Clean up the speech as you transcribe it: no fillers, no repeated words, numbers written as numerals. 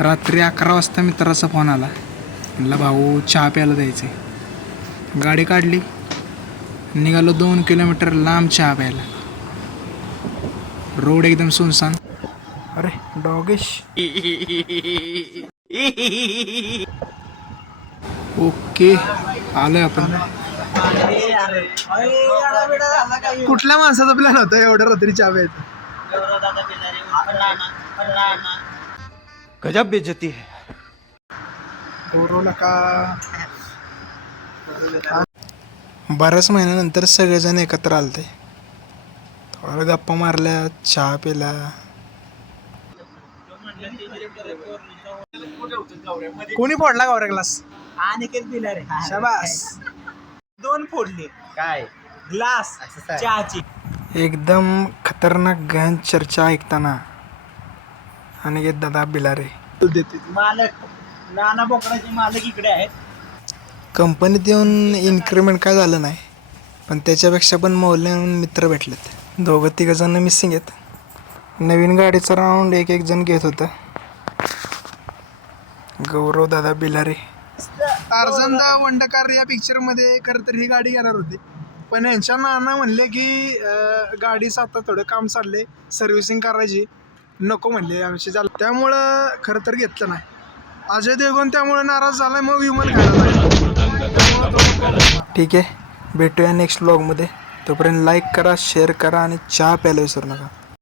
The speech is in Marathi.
रात्री 11 वाजता मित्राचा फोन आला. म्हणला भाऊ चहा प्यायला जायचं आहे. गाडी काढली, निघालो 2 किलोमीटर लांब चहा प्यायला. रोड एकदम सुनसान. अरे डॉगेश. ओके आलोय आपण. कुठल्या माणसाचा प्लॅन होता एवढ्या रात्री चहा प्यायचा? गजब बेइज्जती है. का बऱ्याच महिन्यानंतर सगळेजण एकत्र आलते. थोडा गप्पा मारल्या, चहा पिला. कोणी फोडला गावऱ्या ग्लास? अनिकेत दिला रे. शाबास. 2 फोडले काय ग्लास चहाची. एकदम खतरनाक गहन चर्चा ऐकताना आणि दादा बिलारे. मालक नाना बोकडाचे मालक इकडे आहेत. कंपनीत येऊन इन्क्रीमेंट काय झालं नाही, पण त्याच्यापेक्षा पण मौल्यवान मित्र भेटलेत. 2-3 जण मिसिंग आहेत. नवीन गाडीचा राऊंड एक जण घेत होतं. गौरव दादा बिलारे. टार्झन द वंडकार या पिक्चर मध्ये खरं तर ही गाडी घेणार होती, पण यांच्या नाना म्हणले की गाडीचं आता थोडं काम चाललंय, सर्व्हिसिंग करायची, नको म्हणले आमची झालं. त्यामुळं खरं तर घेतलं नाही. अजय देवगण त्यामुळे नाराज झालाय, मग विमल घायला. ठीक आहे, भेटूया नेक्स्ट व्लॉगमध्ये. तोपर्यंत लाईक करा, शेअर करा आणि चहा प्यायला विसरू नका.